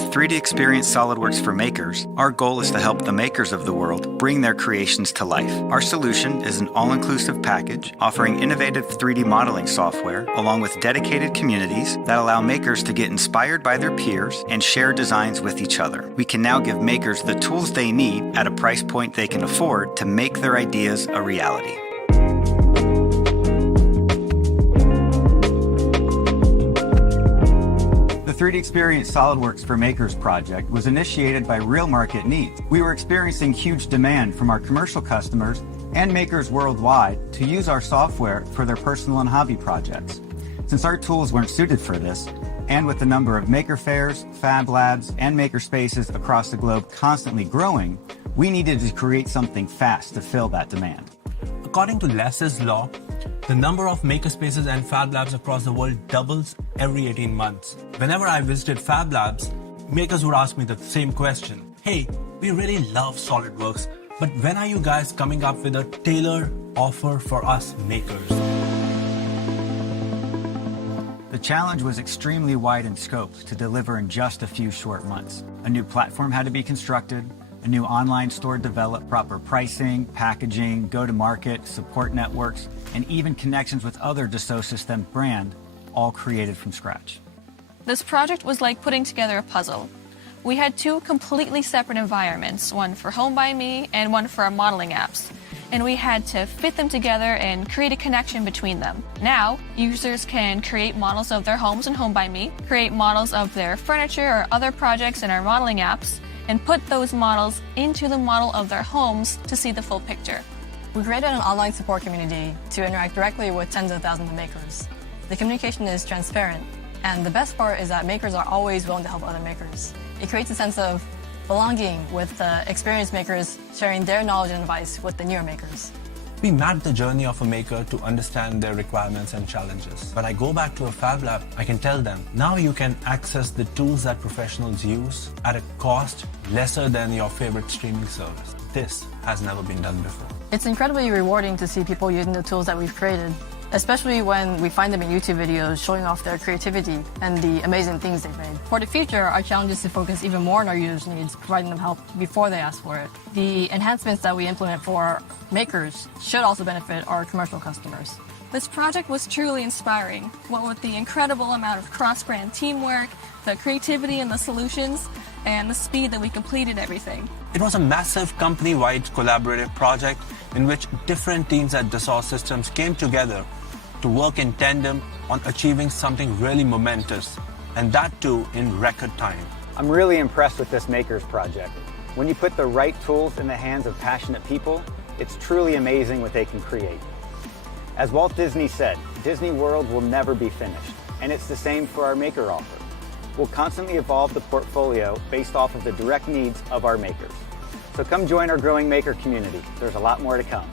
With 3D Experience Solidworks for Makers, our goal is to help the makers of the world bring their creations to life. Our solution is an all-inclusive package offering innovative 3D modeling software along with dedicated communities that allow makers to get inspired by their peers and share designs with each other. We can now give makers the tools they need at a price point they can afford to make their ideas a reality. The 3D Experience Solidworks for Makers project was initiated by real market needs. We were experiencing huge demand from our commercial customers and makers worldwide to use our software for their personal and hobby projects. Since our tools weren't suited for this, and with the number of maker fairs, fab labs, and maker spaces across the globe constantly growing, we needed to create something fast to fill that demand. According to Less's law, the number of makerspaces and fab labs across the world doubles every 18 months. Whenever I visited fab labs, makers would ask me the same question. Hey, we really love SolidWorks, but when are you guys coming up with a tailored offer for us makers? The challenge was extremely wide in scope to deliver in just a few short months. A new platform had to be constructed, a new online store developed, proper pricing, packaging, go-to-market, support networks, and even connections with other Dassault Systèmes brand, all created from scratch. This project was like putting together a puzzle. We had two completely separate environments, one for Home by Me and one for our modeling apps. And we had to fit them together and create a connection between them. Now, users can create models of their homes in Home by Me, create models of their furniture or other projects in our modeling apps, and put those models into the model of their homes to see the full picture. We created an online support community to interact directly with tens of thousands of makers. The communication is transparent, and the best part is that makers are always willing to help other makers. It creates a sense of belonging with the experienced makers sharing their knowledge and advice with the newer makers. We map the journey of a maker to understand their requirements and challenges. When I go back to a fab lab, I can tell them, now you can access the tools that professionals use at a cost lesser than your favorite streaming service. This has never been done before. It's incredibly rewarding to see people using the tools that we've created, especially when we find them in YouTube videos showing off their creativity and the amazing things they've made. For the future, our challenge is to focus even more on our users' needs, providing them help before they ask for it. The enhancements that we implement for our makers should also benefit our commercial customers. This project was truly inspiring, what with the incredible amount of cross-brand teamwork, the creativity in the solutions, and the speed that we completed everything. It was a massive company-wide collaborative project in which different teams at Dassault Systèmes came together to work in tandem on achieving something really momentous, and that too in record time. I'm really impressed with this Makers project. When you put the right tools in the hands of passionate people, it's truly amazing what they can create. As Walt Disney said, Disney World will never be finished, and it's the same for our maker offer. We'll constantly evolve the portfolio based off of the direct needs of our makers. So come join our growing maker community. There's a lot more to come.